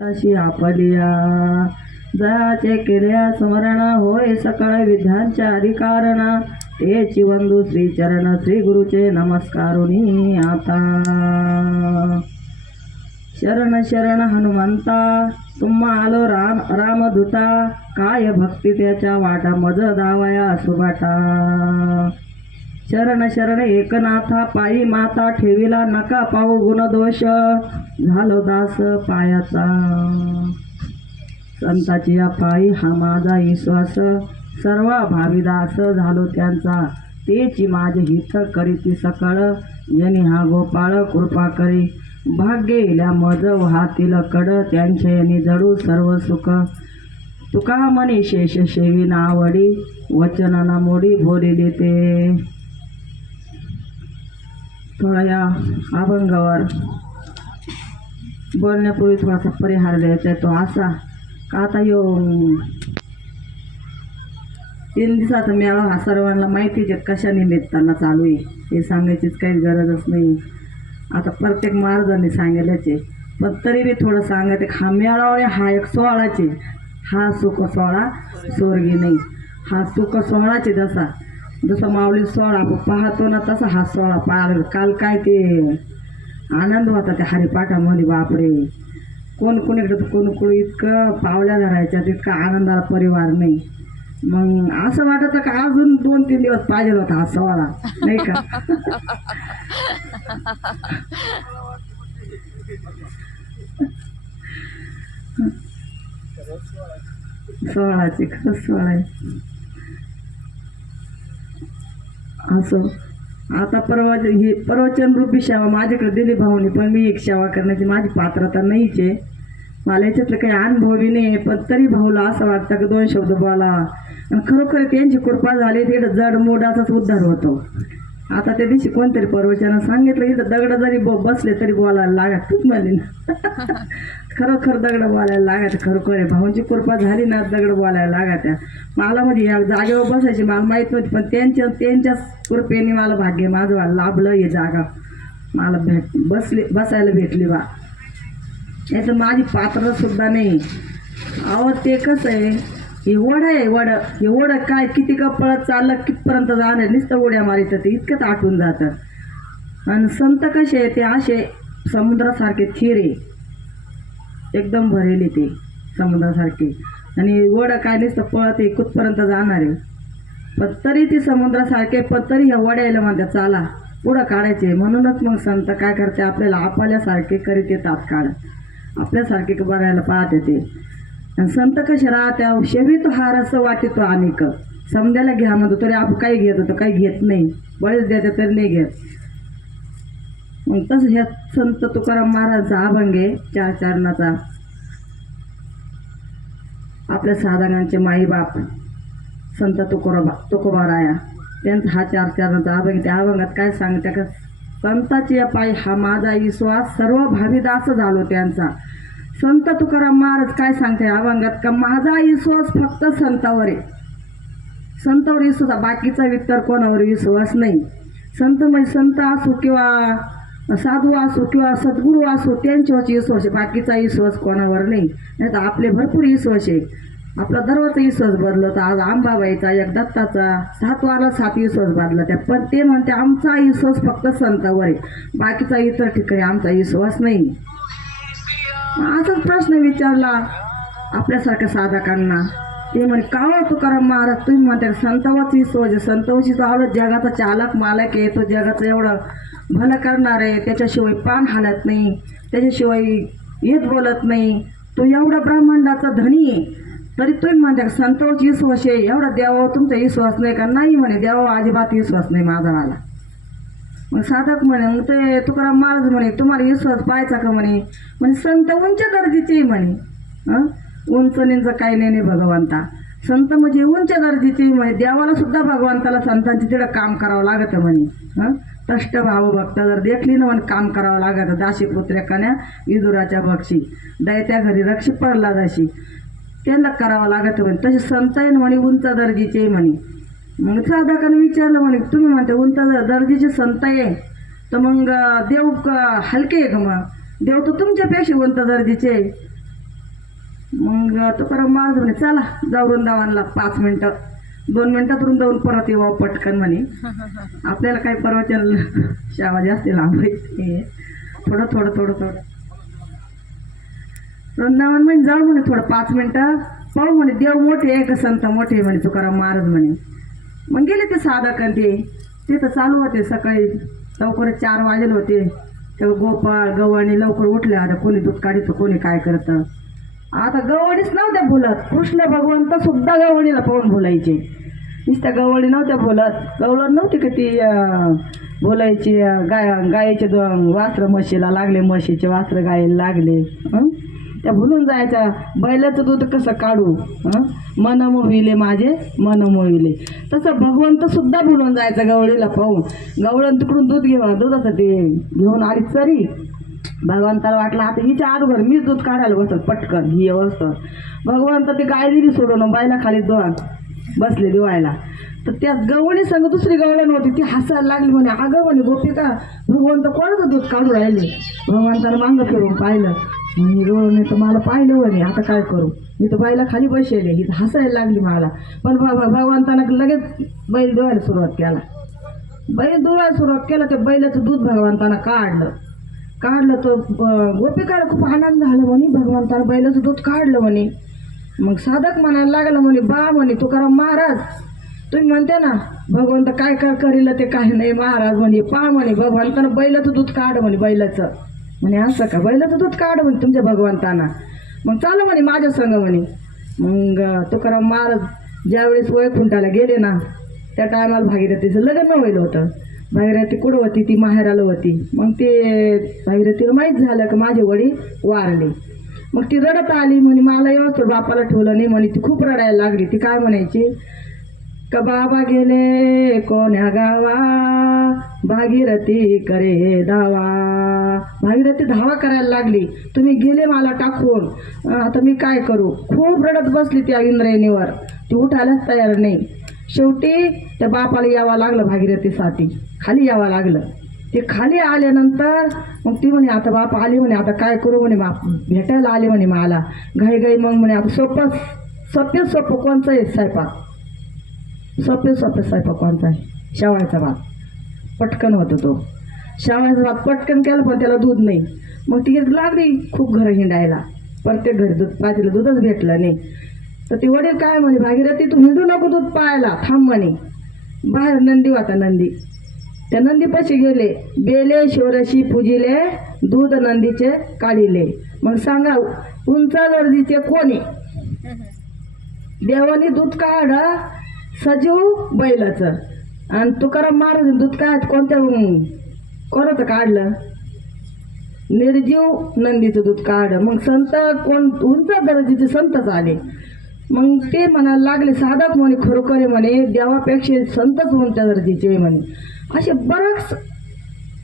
अशी आपलिया जयाचे केल्या स्मरण होय सकळ विधांच्या अधिकारणा। ते वंदू श्री चरण श्री गुरुचे नमस्कारुनी आता। शरण शरण हनुमंता तुम्हा आलो राम रामदूता। काय भक्ती त्याच्या वाटा मज दावया सुभाटा। शरण शरण एकनाथा पायी माता ठेविला नका पाहू गुणदोष. झालो दास पायाचा. संताची या पायी हा माझा विश्वास. सर्व भाविदास झालो त्यांचा. तेची माझे हित करीती सकळ. यनी हा गोपाळ कृपा करी. भाग्य इल्या मज वाहतील कड. त्यांच्या जडू सर्व सुख. तुका म्हणे शेष शेवी नावडी. वचनाना मोडी बोलिले देते. थोडा या अभंगावर बोलण्यापूर्वी थोडासा परिहार द्यायचा आहे तो असा. का आता यो तीन दिवसाचा मेळा हा सर्वांना माहितीच आहे कशा निमित्तानं चालू आहे. हे सांगायचीच काहीच गरजच नाही. आता प्रत्येक महाराजांनी सांगितलंच आहे. पण तरी बी थोडं सांगते हा मेळावा हा एक सोहळाचे हा सुख सोहळा स्वर्गी नाही. हा सुख सोहळाचे जसा जसा माऊली सोहळा पाहतो ना तसा हा सोहळा पाहिला. काल काय ते आनंद होता त्या हरिपाठामध्ये बापरे. कोण कोणीकडे कोण कोण इतकं पावल्या धरायच्या इतका आनंदाला परिवार नाही. मग असं वाटत का अजून दोन तीन दिवस पाहिजे होता हा सोहळा नाही का? सोहळाची खरंच सोहळा आहे. असं. आता परवा ही प्रवचन रूपी सेवा माझ्याकडे दिली भाऊनी पण मी एक सेवा करण्याची माझी पात्रता नाहीच आहे. मला याच्यातलं काही अनुभवी नाही आहे पण तरी भाऊला असं वाटतं की दोन शब्द बोला. आणि खरोखर त्यांची कृपा झाली तिकडं जड मोडाचाच उद्धार होतो. आता त्या दिवशी कोणतरी प्रवचन सांगितलं इथं दगड जरी ब बसले तरी बोलायला लागत तूच म्हणली ना. खरोखर दगड बोलायला लागत खरोखर आहे. भाऊंची कृपा झाली ना दगड बोलायला लागत्या मला म्हणजे या जागेवर बसायची मला माहीत नव्हती पण त्यांच्या त्यांच्याच कृपेने मला भाग्य माझं लाभलं हे जागा. मला भेट बसली बसायला भेटली बा. याचं माझी पात्र सुद्धा नाही. अहो ते कसं आहे? हे वड आहे वड. हे काय किती का पळत चाललं कितपर्यंत जाणार नुसतं उड्या मारित ते इतकंच आटून जातं. आणि संत कसे आहे ते असे समुद्रासारखे थिरे. एकदम भरेले ते समुद्रासारखे. आणि वड काय नुसतं पळत आहे कुठपर्यंत जाणार आहे. पण तरी ती समुद्रासारखे पण तरी ह्या वड्याला म्हणतात चाला पुढं काढायचे. म्हणूनच मग संत काय करते आपल्याला आपल्यासारखे करीत येतात काढ. आपल्यासारखे बघायला पाहते ते संत कशरा त्या शेवीत हार असं अनेक समजायला घ्या म्हणतो तरी आपण काही घेत होतो काही घेत नाही. बळीच देते तरी नाही घेत. मग तसं ह्या संत तुकाराम महाराजचा अभंग आहे चार चारणाचा. आपल्या साधारणांचे माईबाप संत तुकोबा तुकोबाराया त्यांचा हा चार चारणाचा अभंग त्या अभंगात काय सांगते का? संताची या पायी हा माझा विश्वास सर्व भाविदास झालो त्यांचा. संत तुकाराम महाराज काय सांगते अभंगात? का माझा विश्वास फक्त संतावर आहे. संतावर विश्वास बाकीचा इतर कोणावर विश्वास नाही. संत म्हणजे संत असो किंवा साधू असो किंवा सद्गुरू असो त्यांच्यावर विश्वास आहे. बाकीचा विश्वास कोणावर नाही. नाही तर आपले भरपूर विश्वास आहे. आपला दरवाजा विश्वास बदलत. आज आंबाबाईचा एक दत्ताचा सातवाला सात विश्वास बदला त्या पण ते म्हणते आमचा विश्वास फक्त संतावर आहे. बाकीचा इतर ठिकाणी आमचा विश्वास नाही. असाच प्रश्न विचारला आपल्यासारख्या साधकांना ते म्हणे का तुकाराम महाराज तुम्ही म्हणते संतवाची सोज आहे संतवशी आवडत जगाचा चालक मालक आहे तो जगाचं एवढं भलं करणार आहे त्याच्याशिवाय पान हालत नाही त्याच्याशिवाय येत बोलत नाही. तो एवढा ब्रह्मांडाचा धनी आहे. तरी तुम्ही म्हणते संतोष विश्वास आहे? एवढा देवा तुमचा विश्वास नाही का? नाही म्हणे देवा अजिबात विश्वास नाही माझा मला मग साधक म्हणे मग ते तुकाराम महाराज म्हणे तुम्हाला विश्वास पाहायचा का म्हणे? म्हणजे संत उंच दर्जाचे आहे म्हणे. उंच निंच काही नाही नाही भगवंता. संत म्हणजे उंच दर्जाचे म्हणे. देवाला सुद्धा भगवंताला संतांची तिथं काम करावं लागतं म्हणे. हं तष्ट भाव भक्त जर देखली ना म्हणे काम करावं लागतं. दाशी पुत्र्या कण्या विदुराच्या बक्षी. दैत्या घरी रक्षी पडला जाशी. त्यांना करावं लागतं म्हणे. तसे संत आहे ना म्हणे उंच दर्जीचे म्हणे. मग साधकाने विचारलं म्हणे तुम्ही म्हणते उंच दर्जाचे संत आहे. तर मग देव क- हलके आहे का मग? देव तर तुमच्यापेक्षा उंच दर्जाचे मग तुकाराम महाराज म्हणे चला जाऊ वृंदावनला पाच मिनटं दोन मिनिटात वृंदावन परत येऊ पटकन म्हणे. आपल्याला काही प्रवचन शावा जास्त लांब आहे. थोडं थोडं थोडं थोडं. वृंदावन म्हणजे जाऊ म्हणे थोडं पाच मिनटं. पाहू म्हणे देव मोठे आहे का संत मोठे म्हणे तुकाराम महाराज म्हणे. मग गेले ते साधा आणि ते. ते तर चालू होते सकाळी. लवकर चार वाजेल होते. तेव्हा गोपाळ गव्हाणी लवकर उठले. आता कोणी दूध काढितो कोणी काय करतं. आता गवणीच नव्हत्या बोलत कृष्ण भगवंत सुद्धा गव्हाणीला पाहून बोलायचे नुसत्या गवळी नव्हत्या बोलत गवळण नव्हती का ती बोलायची गाय गायीचे दोन वास्त्र म्हशीला लागले म्हशीचे वास्त्र गायला लागले. हं? त्या भुलून जायच्या. बैलाचं दूध कसं काढू? मन मोहिले माझे मन मोहिले. तसं भगवंत सुद्धा भुलून जायचं गवळीला पाहून. गवळण तिकडून दूध घेऊन दुधाचं ते घेऊन आली चरी भगवंताला वाटलं आता हिच्या आडवर मीच दूध काढायला बसत पटकन ही अवस्था भगवंत ती गाय दिली सोडून बायला खाली दोन बसले दिवायला तर त्या गवळी संग दुसरी गवळण होती ती हसायला लागली म्हणे अगं म्हणे गोपिका भगवंत कोणाचं दूध काढून राहिले? भगवंतानं मांग फिरून पाहिलं. म्हणे नाही तर मला पाहिलं म्हणे आता काय करू? मी तर बाईला खाली बसले ही हसायला लागली मला. पण भ- भगवंतानं लगेच बैल धुवायला सुरुवात केला. बैल धुवायला सुरुवात केला ते बैलाचं दूध भगवंतानं काढलं. काढलं तर गोपिकाला खूप आनंद झाला म्हणे. भगवंतानं बैलाचं दूध काढलं म्हणे. मग साधक म्हणायला लागलं म्हणे बा म्हणे तुकाराम महाराज तुम्ही म्हणते ना भगवंत काय काय करील ते काय नाही. महाराज म्हणे पा म्हणे भगवंतानं बैलाचं दूध काढ म्हणे बैलाचं. म्हणे असं का? बैलाचं दूध काढ म्हणे तुमच्या भगवंताना. मग चालू म्हणे माझ्या संग म्हणे. मग तुकाराम महाराज ज्यावेळेस वयखुंटाला गेले ना त्या टायमाला भागीरथीचं लग्न होईल होतं. भागीरथी कुठं होती? ती माहेराला होती. मग ते भागीरथीला माहीत झालं की माझे वडील वारले. मग ती रडत आली म्हणे मला व्यवस्थित बापाला ठेवलं नाही म्हणे ती खूप रडायला लागली. ती काय म्हणायची? का बाबा गेले कोण्या गावा? भागीरथी करे धावा. भागीरथी धावा करायला लागली. तुम्ही गेले मला टाकून. आता मी काय करू? खूप रडत बसली त्या इंद्रायणीवर. ती उठायलाच तयार नाही. शेवटी त्या बापाला यावं लागलं भागीरथीसाठी. खाली यावं लागलं. ते खाली आल्यानंतर मग ती म्हणे आता बाप आली म्हणे आता काय करू म्हणे बाप भेटायला आले म्हणे मला. घाई घाई मग म्हणे आता सोपं सोपे सोपं कोणचं आहे स्वयंपाक सोपे सोपे स्वयंपाक कोणचा आहे? शेवायचा भात. पटकन होतो तो. शेवायचा भात पटकन केला पण त्याला दूध नाही. मग ती लागली खूप घरं हिंडायला. प्रत्येक घरी दूध पाजीला दूधच भेटलं नाही. तर ते वडील काय म्हणे भागीरथी तू हिंडू नको दूध पाहायला. थांब म्हणे. बाहेर नंदी होता नंदी. त्या नंदीपाशी गेले. बेले शिवरशी पूजिले दूध नंदीचे काढिले. मग सांगा उंच दर्जीचे कोणी देवानी दूध काढ सजीव बैलाचं. आणि तुकाराम महाराज दूध काय कोणत्या कोणाचं काढलं? निर्जीव नंदीचं दूध काढ मग संत कोण उंच दर्जाचे संतच आले. मग ते म्हणायला लागले साधक म्हणे खरोखर आहे म्हणे देवापेक्षा संतच उंच दर्जाचे म्हणे. असे बरंच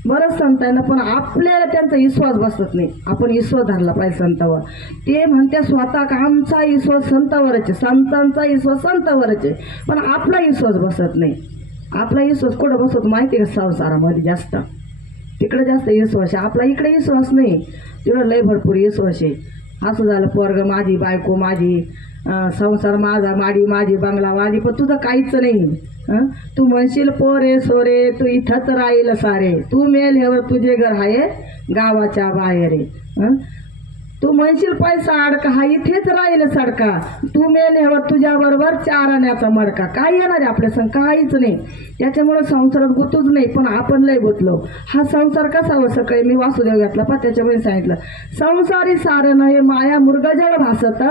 बरंच संतांना पण आपल्याला त्यांचा विश्वास बसत नाही. आपण विश्वास धरला पाहिजे संतावर. ते म्हणते स्वतः का आमचा विश्वास संतावरच आहे? संतांचा विश्वास संतावरच आहे. पण आपला विश्वास बसत नाही. आपला विश्वास कुठं बसतो माहिती आहे का संसारामध्ये जास्त? तिकडे जास्त विश्वास आहे. आपला इकडे विश्वास नाही. तिकडं लय भरपूर विश्वास आहे. असं झालं पोरग माझी बायको माझी संसार माझा माडी माझी बंगला माझी पण तुझं काहीच नाही. तू म्हणशील पोरे सोरे तू इथंच राहील सारे. तू मेल हेवर तुझे घर आहे गावाच्या बाहेर. आहे तू म्हणशील पैसा अडका हा इथेच राहील सडका. तू मेल हेवर तुझ्या बरोबर चार आण्याचा मडका. काय येणार आहे आपल्या संग? काहीच नाही. त्याच्यामुळे संसारात गुतूच नाही पण आपण लय गुतलो. हा संसार कसा हो सकाळी? मी वासुदेव घेतला पा त्याच्यामुळे सांगितलं. संसारी सारण हे माया मुरगजळ भासत.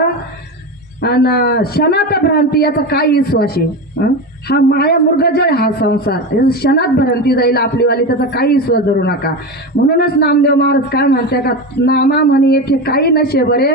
आणि क्षणात भ्रांती याचा काय विश्वास आहे हा माया मुर्गजळ हा संसार. क्षणात भरंती जाईल आपलीवाली त्याचा काही विश्वास धरू नका. म्हणूनच नामदेव महाराज काय म्हणते का नामा म्हणे येथे काही नशे बरे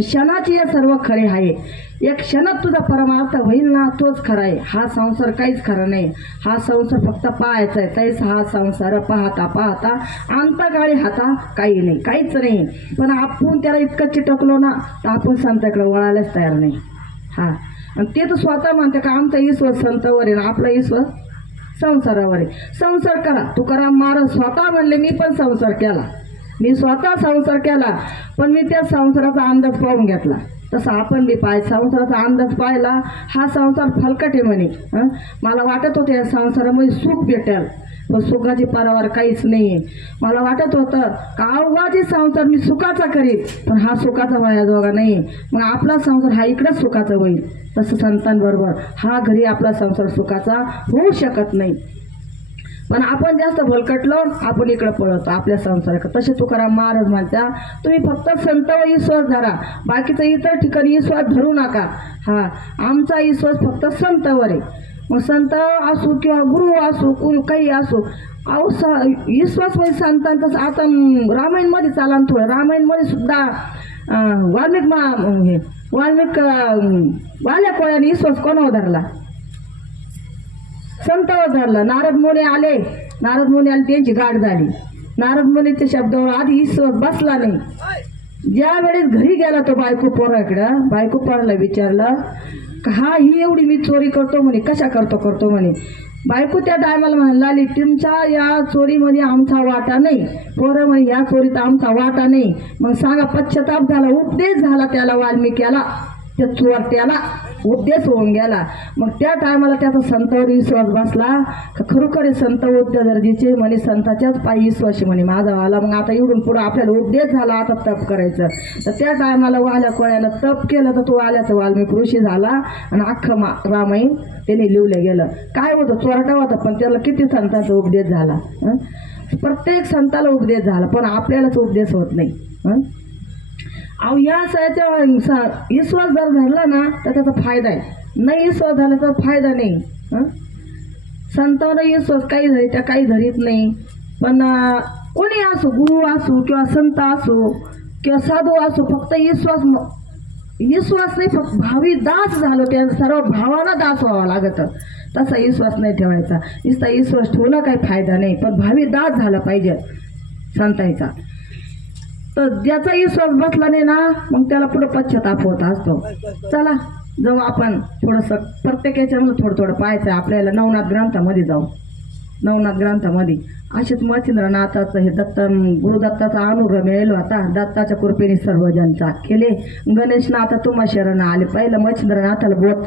क्षणाची हे सर्व खरे आहे. एक क्षणात तुझा परमार्थ होईल ना तोच खरा आहे. हा संसार काहीच खरा नाही. हा संसार फक्त पाहायचा आहे. तैस हा संसार पाहता पाहता अंतकाळी हाता काही नाही. काहीच नाही. पण आपण त्याला इतकं चिटकलो ना तर आपण संताकडे वळायलाच तयार नाही. हा. आणि ते तर स्वतः म्हणते का आमचा विश्वास संतावर आहे ना आपला विश्वास संसारावर आहे. संसार करा. तुकाराम महाराज स्वतः म्हणले मी पण संसार केला. मी स्वतः संसार केला पण मी त्या संसाराचा अंदाज पाहून घेतला. तसं आपण बी पाय संसाराचा अंदाज पाहिला हा संसार फलकट आहे म्हणे. मला वाटत होते या संसारामध्ये सुख भेटेल. पण सुखाची पारावार काहीच नाही आहे मला वाटत होतं का अवघाचे संसार मी सुखाचा करीत पण हा सुखाचा वयाजोगा नाही मग आपला संसार हा इकडंच सुखाचा होईल तसं संतांबरोबर हा घरी आपला संसार सुखाचा होऊ शकत नाही. पण आपण जास्त भलकटलो आपण इकडं पळवतो आपल्या संसाराकडे. तसे तुकाराम महाराज म्हणता तुम्ही फक्त संतावर विश्वास धरा बाकीचं इतर ठिकाणी विश्वास धरू नका. हा आमचा विश्वास फक्त संतवर आहे. मग संत असो किंवा गुरु असो कोणी काही असो अहो स विश्वास म्हणजे संतांचा आता रामायणमध्ये चाला थोडं. रामायणमध्ये सुद्धा वाल्मिक मा हे वाल्मिक वाल्या कोळ्याने विश्वास कोणावर धरला? संतावर धरला. नारद मुने आले. नारद मुने आले त्यांची गाठ झाली. नारद मुनेच्या शब्दावर आधी विश्वास बसला नाही. ज्या वेळेस घरी गेला तो बायको पोराकडं बायको पोराला विचारलं हा ही एवढी मी चोरी करतो म्हणे कशा करतो करतो म्हणे. बायको त्या टायमाला म्हणाली तुमच्या या चोरीमध्ये आमचा वाटा नाही. पोरं म्हणे या चोरीत आमचा वाटा नाही. मग सांगा पश्चाताप झाला उपदेश झाला त्याला वाल्मिक्याला त्या चोरट्याला उपदेश होऊन गेला. मग त्या टायमाला त्याचा संतावर विश्वास बसला. का खरोखर संत होत्या दर्जीचे? म्हणे संताच्याच पायी विश्वास म्हणे. माझा वाला. मग आता इकडून पुढं आपल्याला उपदेश झाला आता तप करायचं. तर त्या टायमाला वाल्या कोळ्याला तप केलं. तर तो वाल्याचा वाल्मिक ऋषी झाला. आणि अख्खं मा रामायण त्याने लिवलं गेलं. काय होतं? चोरटा होता. पण त्याला किती संतांचा उपदेश झाला? प्रत्येक संताला उपदेश झाला. पण आपल्यालाच उपदेश होत नाही. हं? अहो या सयाच्या विश्वास जर धरला ना तर त्याचा फायदा आहे. नाही विश्वास झाला तर फायदा नाही. संतांना विश्वास काही धरी त्या काही धरीत नाही. पण कोणी असो गुरु असो किंवा संत असो किंवा साधू असो फक्त विश्वास विश्वास नाही फक्त भावी दास झालो त्या सर्व भावानं दास व्हावा लागत. तसा विश्वास नाही ठेवायचा. नुसता विश्वास ठेवणं काही फायदा नाही पण भावी दास झाला पाहिजे संतांचा. तर ज्याचा विश्वास बसला नाही ना मग त्याला पुढे पश्चाताप होत असतो. चला जाऊ आपण थोडंसं प्रत्येक याच्यामध्ये थोडं थोडं पाहायचं आहे. आपल्याला नवनाथ ग्रंथामध्ये जाऊ. नवनाथ ग्रंथामध्ये. असेच मच्छिंद्रनाथाचं हे दत्त गुरुदत्ताचा अनुग्रह मिळेल होता. दत्ताच्या कृपेने सर्वजनचा केले. गणेशनाथ तुम्हा शरण आले. पहिलं मच्छिंद्रनाथाला बोट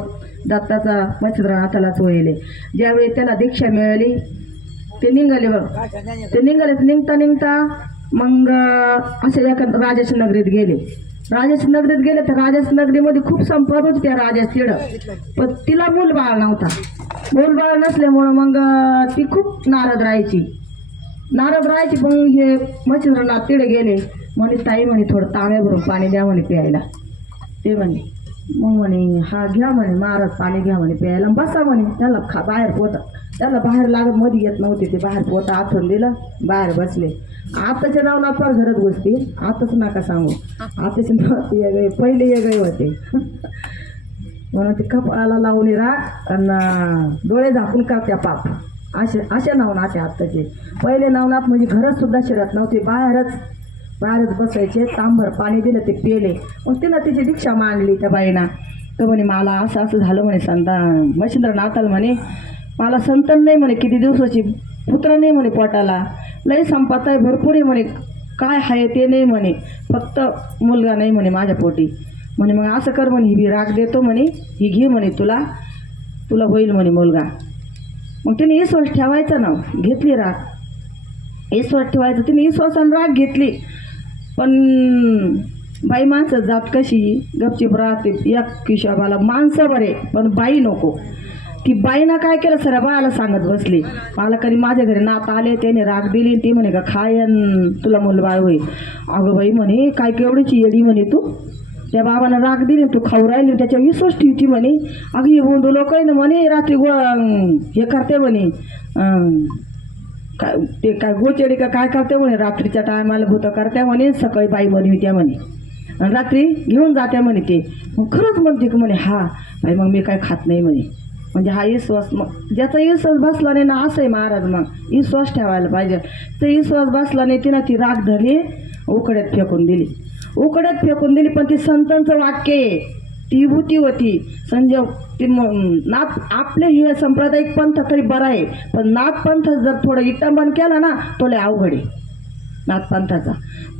दत्ताचा मच्छिंद्रनाथालाच वळले ज्यावेळी त्याला दीक्षा मिळाली ते निघाले बघ. ते निघाले निघता निघता मग असे एका राजाच्या नगरीत गेले. राजाच्या नगरीत गेले तर राजाच्या नगरीमध्ये खूप संपत होती त्या राजाची पण तिला मूल बाळ नव्हता. मूल बाळ नसल्यामुळं मग ती खूप नाराज राहायची. नारद राहायची पण हे मच्छिंद्रनाथ तिकडे गेले. म्हणे ताई म्हणे थोडं तांब्या भरून पाणी द्या म्हणे प्यायला. ते म्हणे मग म्हणे हा घ्या म्हणे महाराज पाणी घ्या म्हणे प्यायला. बसा म्हणे त्याला खा बाहेर पोता त्याला बाहेर लागत मध्ये येत नव्हते ते बाहेर पोता आठवण दिलं बाहेर बसले. आताच्या नावला फार घरात गोष्टी आताच नका सांगू. आताचे नाव वेगळे पहिले वेगळे होते. म्हणून ते कपाळाला लावले राख आणि डोळे झाकून कापत्या पाप. असे असे नवनाथ आहे आत्ताचे. पहिले नवनाथ म्हणजे घरच सुद्धा शिरत नव्हते. बाहेरच बाहेरच बसायचे. तांभर पाणी दिलं ते पेले. मग तिनं तिची दीक्षा मांडली त्या बाईना. तर म्हणे मला असं असं झालं म्हणे संता मच्छिंद्रनाथाला म्हणे मला संतन नाही म्हणे किती दिवसाची पुत्र नाही म्हणे पोटाला. लय संपात आहे भरपूर आहे म्हणे. काय आहे ते नाही म्हणे. फक्त मुलगा नाही म्हणे माझ्या पोटी. म्हणे मग असं कर म्हणे ही बी राग देतो म्हणे. ही घे म्हणे तुला. तुला होईल म्हणे मुलगा. मग तिने ईश्वास ठेवायचा ना घेतली राग. ईश्वास ठेवायचा तिने विश्वासानं राग घेतली. पण बाई माणसं जात कशी? गपचीप राहते एक हिशोबाला माणसं बरे पण बाई नको. ती बाईनं काय केलं? सर बायाला सांगत बसली. मला कधी माझ्या घरी नात आले त्याने राग दिली ती म्हणे का खायन तुला मुलबाळ होई अगं बाई म्हणे काय केवढीची येडी म्हणे तू? त्या बाबानं राग दिली तू खाऊ राहिली त्याच्या विश्वास ठेवती म्हणे. अगं हे बोंधू लोक आहे ना म्हणे रात्री गो हे करते म्हणे. काय ते काय गोचेडी का काय करते म्हणे रात्रीच्या टायमाला भूत करते म्हणे सकाळी बाई म्हणे त्या म्हणे. आणि रात्री घेऊन जाते म्हणे ते. मग खरंच म्हणते की म्हणे हा बाई मग मी काय खात नाही म्हणे. म्हणजे हा विश्वास मग ज्याचा विश्वास बसला नाही ना असं आहे महाराज मग. विश्वास ठेवायला पाहिजे. ते विश्वास बसला नाही तिनं ती राग धरली उकड्यात फेकून दिली. उकड्यात फेकून दिली पण ती संतांचं वाक्य आहे. ती भूती होती. संजय ती नाथ आपले हे सांप्रदायिक पंथ तरी बरा आहे पण नाथ पंथ जर थोडं इटंबन केला ना तो लय अवघड आहे. नाथपंथाचा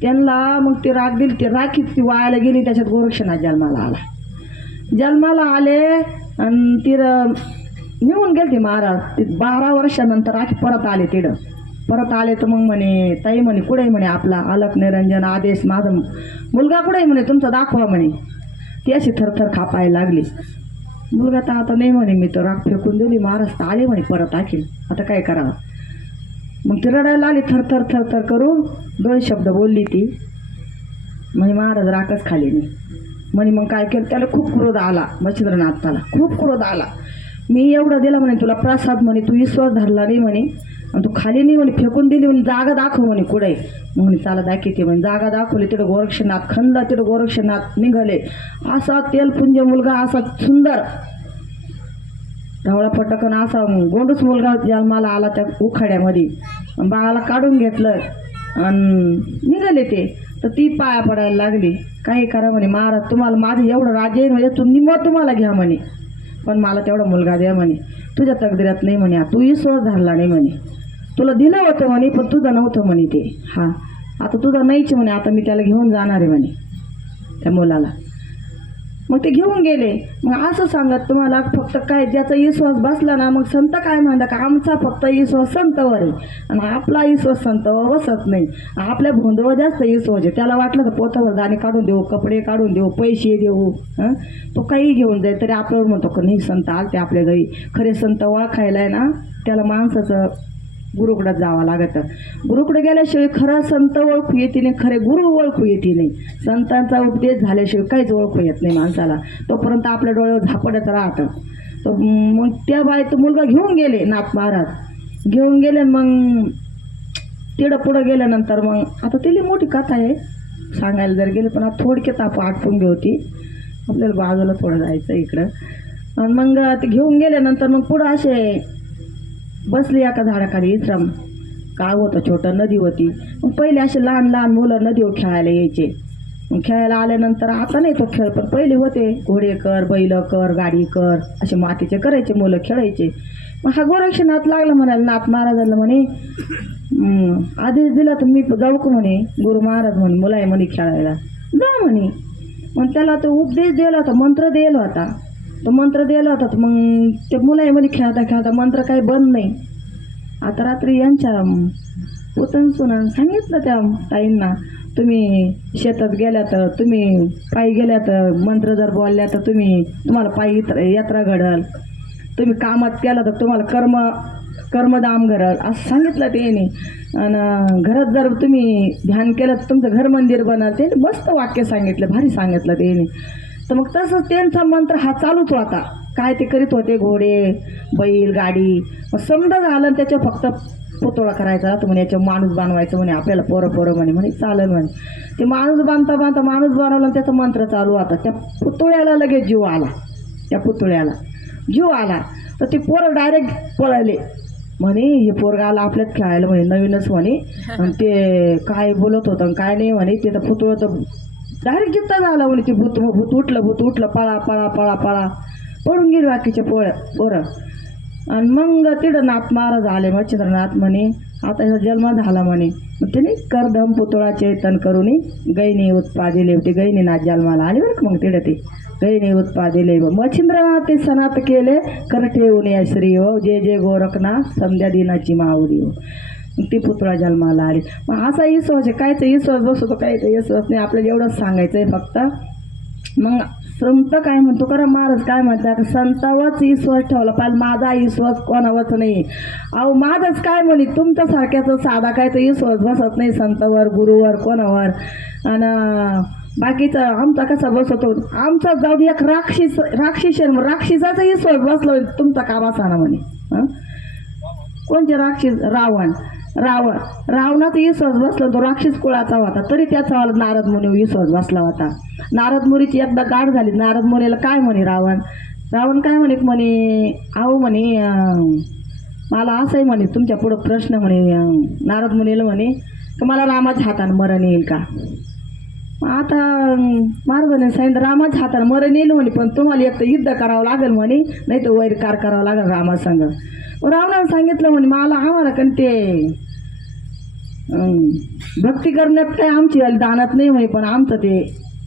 त्यांना मग ती राग दिली ती राखीत ती वायाला गेली त्याच्यात गोरक्षनाथ जन्माला आला. जन्माला आले आणि तिथं निघून गेलते महाराज. ती बारा वर्षानंतर राखी परत आले तिथं परत आले तर मग म्हणे ताई म्हणे कुठे म्हणे आपला? अलक निरंजन आदेश माझा मुलगा कुठे म्हणे? तुमचा दाखवा म्हणे. ती अशी थरथर खापायला लागली. मुलगा तर आता नाही म्हणे मी तर राख फेकून दिली. महाराज तर आले म्हणे परत आखील आता काय करावं? मग ती रडायला आली थरथर थरथर करून. दोन शब्द बोलली ती. म्हणे महाराज राखच खाली मी म्हणे मग काय केलं? त्याला खूप क्रोध आला मच्छिंद्रनाथाला खूप क्रोध आला. मी एवढं दिलं म्हणे तुला प्रसाद म्हणे तू विश्वास धरला नाही म्हणे आणि तू खाली नाही म्हणे फेकून दिली म्हणे जागा दाखव म्हणे कुठे. म्हणे चाला दाखवते म्हणे. जागा दाखवली तिथं गोरक्षनाथ खंदा तिथं गोरक्षनाथ निघाले. असा तेलपुंज मुलगा असा सुंदर ढवळा पटकन असा गोंडूस मुलगा जन्माला आला त्या उखाड्यामध्ये. बाळाला काढून घेतलं आणि निघाले ते. तर ती पाया पडायला लागली. काही करा म्हणे महाराज तुम्हाला माझं एवढं राज्य आहे म्हणजे तुम्ही मग तुम्हाला घ्या म्हणे. पण मला तेवढा मुलगा द्या म्हणे. तुझ्या तकदीरात नाही म्हणे तू ईश्वर धरला नाही म्हणे. तुला दिलं होतं म्हणे पण तुझं नव्हतं म्हणे ते. हां आता तुझं नाहीच म्हणे आता मी त्याला घेऊन जाणार आहे म्हणे त्या मुलाला. मग ते घेऊन गेले. मग असं सांगत तुम्हाला फक्त काय ज्याचा विश्वास बसला ना मग संत काय म्हणतात? का आमचा फक्त विश्वास संतवर आहे. आणि आपला विश्वास संतवर बसत नाही. आपल्या भोंदवर जास्त विश्वास आहे. त्याला वाटलं तर पोतावर दाणे काढून देऊ कपडे काढून देऊ पैसे देऊ हां? तो काही घेऊन जाईल तरी आपल्यावर म्हणतो का नाही संत आलते आपल्या घरी. खरे संत ओळखायला आहे ना त्याला माणसाचं गुरुकडं जावं लागतं. गुरुकडे गेल्याशिवाय खरा संत ओळखू येते नाही खरे गुरु ओळखू येते नाही. संतांचा उपदेश झाल्याशिवाय काहीच ओळखू येत नाही माणसाला. तोपर्यंत आपल्या डोळ्यावर झापडत राहतं. तर मग त्या बाई तो मुलगा घेऊन गेले नाथ महाराज. घेऊन गेले मग तिडं पुढं गेल्यानंतर मग आता तिला मोठी कथा आहे. सांगायला जर गेले पण आता थोडक्यात आपण आटपून घेऊ ती. आपल्याला बाजूला थोडं जायचं इकडं. आणि मग ते घेऊन गेल्यानंतर मग पुढं असे बसली एका झाडाखाली विश्राम. गाव होतं छोटं नदी होती मग पहिले असे लहान लहान मुलं नदीवर खेळायला यायचे. मग खेळायला आल्यानंतर आता नाही तो खेळ पण पहिले होते. घोडे कर बैल कर गाडी कर असे मातीचे करायचे मुलं खेळायचे. मग हा गोरक्षनाथ लागला म्हणाला नाथ महाराजांना म्हणे आदेश दिला तर मी जाऊ का म्हणे गुरु महाराज म्हणे मुला आहे म्हणे खेळायला. जा म्हणे. मग त्याला तो उपदेश दिला होता मंत्र दिला होता. तो मंत्र दिला होता तर मग ते मुलामध्ये खेळता खेळता मंत्र काही बंद नाही. आता रात्री यांच्या पुतण सुनान सांगितलं त्या ताईंना तुम्ही शेतात गेल्या तर तुम्ही पायी गेल्या तर मंत्र जर बोलल्या तर तुम्ही तुम्हाला पायी यात्रा यात्रा घडल. तुम्ही कामात केलं तर तुम्हाला कर्म कर्मदाम घडल. असं सांगितलं त्याने. आणि घरात जर तुम्ही ध्यान केलं तर तुमचं घर मंदिर बनल. ते मस्त वाक्य सांगितलं भारी सांगितलं त्याने. तर मग तसंच त्यांचा मंत्र हा चालूच होता. काय ते करीत होते? घोडे बैल गाडी. मग समजा झालं आणि त्याच्या फक्त पुतळा करायचा. राहतो म्हणे याच्या माणूस बांधवायचं म्हणे. आपल्याला पोरं पोरं म्हणे. म्हणे चालेल म्हणे. ते माणूस बांधता बांधता माणूस बनवला आणि त्याचा मंत्र चालू होता. त्या पुतळ्याला लगेच जीव आला. त्या पुतळ्याला जीव आला. तर ते पोरं डायरेक्ट पळाले. म्हणे हे पोरगा आला आपल्यात खेळायला. म्हणे नवीनच. म्हणे. आणि ते काय बोलत होतं आणि काय नाही म्हणे ते तर पुतळं तर डायरेक्ट जित्ता झाला म्हणे ते भूत भूत उठलं भूत उठलं पळा पळा पळा पळा. पळून गेली बाकीचे पोळ पोरं. आणि मग तिथं नाथ महाराज आले मच्छिंद्रनाथ म्हणे आता ह्याचा जन्म झाला म्हणे. मग त्याने करधम पुतळा चेतन करून गैनी उत्पादिले होते. गैनी नाथ जन्माला आले बरं का मग तिथं ते? गैनी उत्पादिले. मच्छिंद्रनाथ ते सनात केले कर ठेवून या श्री हो जे जे गोरखनाथ समध्या दिनाची माऊली हो. ती पुतळा जन्माला आली मग असा विश्वास आहे कायचा विश्वास बसतो कायचा विश्वास नाही आपल्याला एवढंच सांगायचं आहे फक्त. मग संत काय म्हणतो? करा महाराज काय म्हणतात? संतावरच विश्वास ठेवला पाहिजे माझा विश्वास कोणावरच नाही. अहो माझंच काय म्हणे? तुमच्यासारख्याच साधा काय तर विश्वास बसत नाही संतावर गुरुवर कोणावर. आणि बाकीचा आमचा कसा बसवतो आमचा जाऊ एक राक्षस राक्षस राक्षसाचा विश्वास बसलो तुमचा का बसाना म्हणे. कोणते राक्षस? रावण. रावण रावणाचा विश्वास बसला तो राक्षस कुळाचा होता. तरी त्याचा नारद मुनी विश्वास बसला होता. नारद मुनीची एकदा गाठ झाली. नारद मुनीला काय म्हणे रावण? रावण काय म्हणे? म्हणे आहो म्हणे मला असंही म्हणे तुमच्या पुढं प्रश्न म्हणे नारद मुनीला म्हणे की मला रामाच्या हातानं मरण येईल का? आता मार्गने सांगितलं रामाच्या हातानं मरण येईल म्हणे पण तुम्हाला एक तर युद्ध करावं लागेल म्हणे नाही तर वैरकार करावं लागेल रामा सांग रावणानं सांगितलं म्हणे मला आम्हाला पण ते भक्ती करण्यात काय आमची दानात नाही म्हणे पण आमचं ते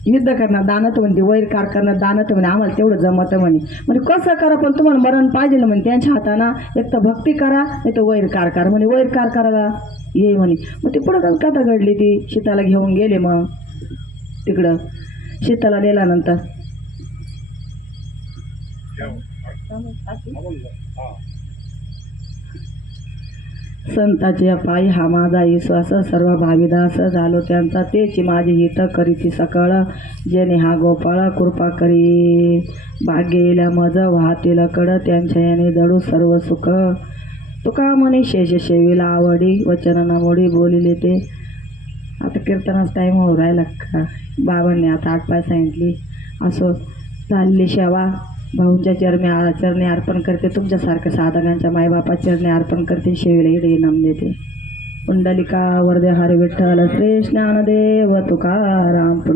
युद्ध करणार दानात म्हणते वैर कार करणार दानात म्हणे आम्हाला तेवढं जमतं म्हणे. म्हणजे कसं करा पण तुम्हाला मरण पाहिजे ना म्हणे त्यांच्या हातानं एक तर भक्ती करा नाही तर वैर कार. करा म्हणे वैर कार करायला ये म्हणे. मग ते पुढं कथा घडली ती सीताला घेऊन गेले मग. तिकडं सीताला नेल्यानंतर. संताचे पायी हा माझा विश्वास सर्व भाविदास झालो. त्यांचा तेची माझी हित करीती सकळ. जेणे हा गोपाळ कृपा करी. भाग्य येल्या मज वाहतील कड. त्यांच्या याने जडू सर्व सुख. तुका म्हणे शेष शेवीला आवडी. वचन नामोडी बोलिले ते. आता कीर्तनाचा टाईम होऊ राहिला का? बाबांनी आता आठ पाय सांगितली. असो चालली शेवा. भाऊंच्या चरणी चरणे चरणी अर्पण करते. तुमच्यासारख्या साधनांच्या मायबापा चरणी अर्पण करते. शेवीला इडे इनाम देते. पुंडलिका वरदे हरी विठ्ठल श्री ज्ञानदेव तुकाराम पुंड